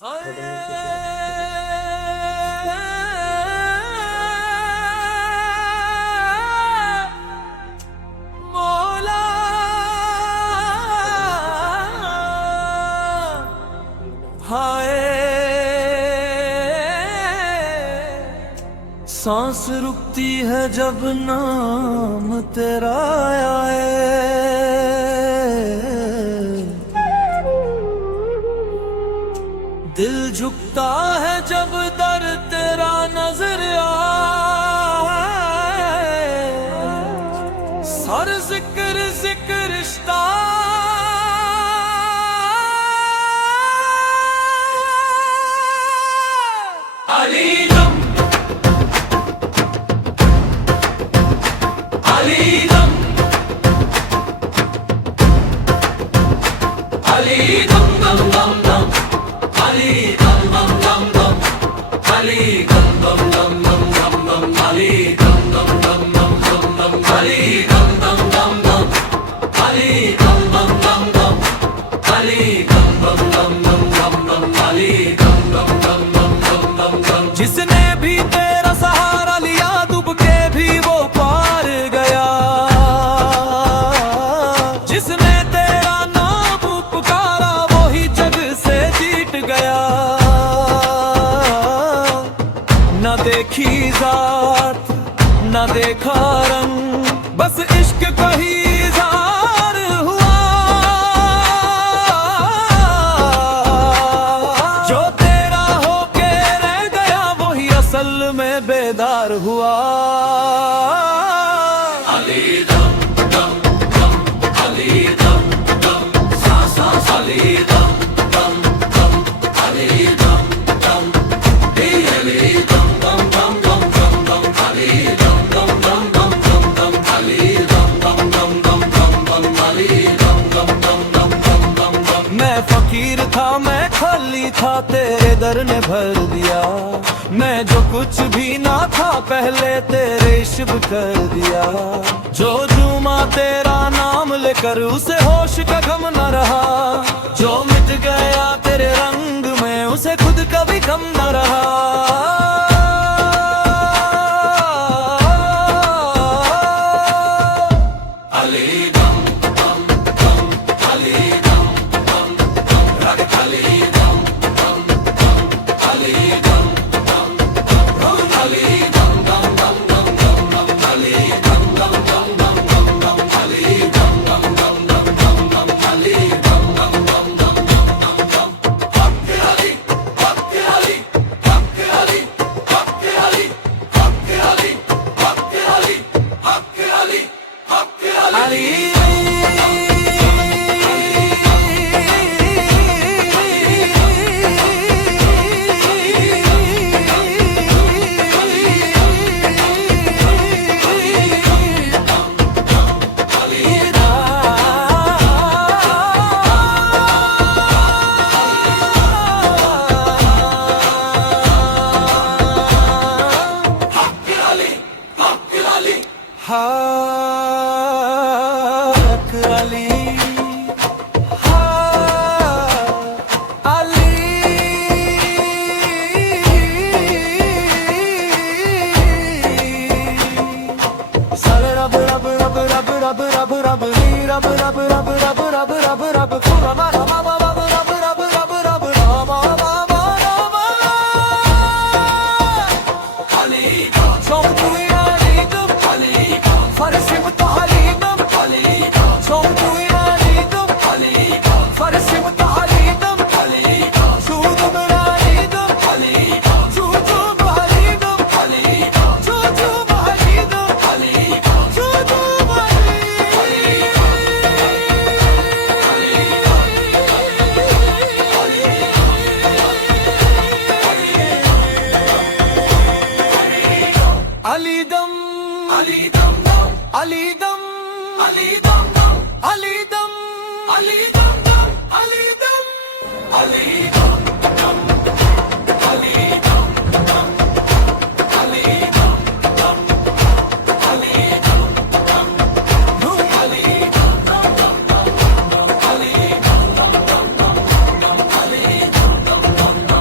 मौला हाय सांस रुकती है जब नाम तेरा आए, दिल झुकता है जब दर तेरा नजर आए, सर जिक्र जिक्र रिश्ता अली दम अली दम अली दम दम दम दम Ali dum dum dum dum, Ali dum dum dum dum dum dum, Ali dum dum dum dum dum dum, Ali dum dum dum dum, Ali dum dum dum dum, Ali dum dum dum dum dum dum, Ali dum dum dum dum dum dum dum. जिसने भी तेरा सहारा लिया डूब के भी वो पार गया, जिसने तेरा नाम पुकारा वो ही जग से जीत गया। न देखी जात न देखा रंग, बस इश्क का ही इज़हार हुआ। जो तेरा होके रह गया वही असल में बेदार हुआ। अली दम दम दम, अली दम दम सा सा, अली दम दम दम, अली दम दम, अली दम दम दम दम दम दम, अली दम दम दम दम दम दम, अली दम दम दम दम दम दम, अली दम दम दम दम दम दम दम। मैं फकीर था मैं खाली था तेरे दर ने भर दिया, मैं जो कुछ भी ना था पहले तेरे इश्क कर दिया। जो झूमा तेरा नाम लेकर उसे होश का गम न रहा, जो मिट गया तेरे रंग में उसे खुद कभी कम न रहा। अली दम दम दम, अली दम दम दम, अली दम दम दम, अली दम दम दम, अली दम दम दम दम दम दम, अली दम दम दम दम दम दम, अली दम दम दम दम दम दम, अली दम दम दम दम दम दम दम। हक अली हक अली हक अली हक अली हक अली हक अली हक अली हक अली। हक अली अली सर रब रब रब रब रब रब रब नी रब रब रब रब रब रब रब खुरमा रमा रब रब रब रब रब Rama Rama Rama Ali çok uyandım Ali Farsim tahalidum Ali çok uyandım Ali Farsim tahalidum Ali Şudum ralidum Ali Şudum halidum Ali Şudum halidum Ali Şudum Ali dam Ali dam dam Ali dam Ali dam dam Ali dam Ali dam dam Ali dam Ali dam dam Ali dam dam Ali dam dam Ali dam dam Ali dam dam dam Ali dam dam dam Ali dam dam dam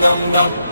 dum dum.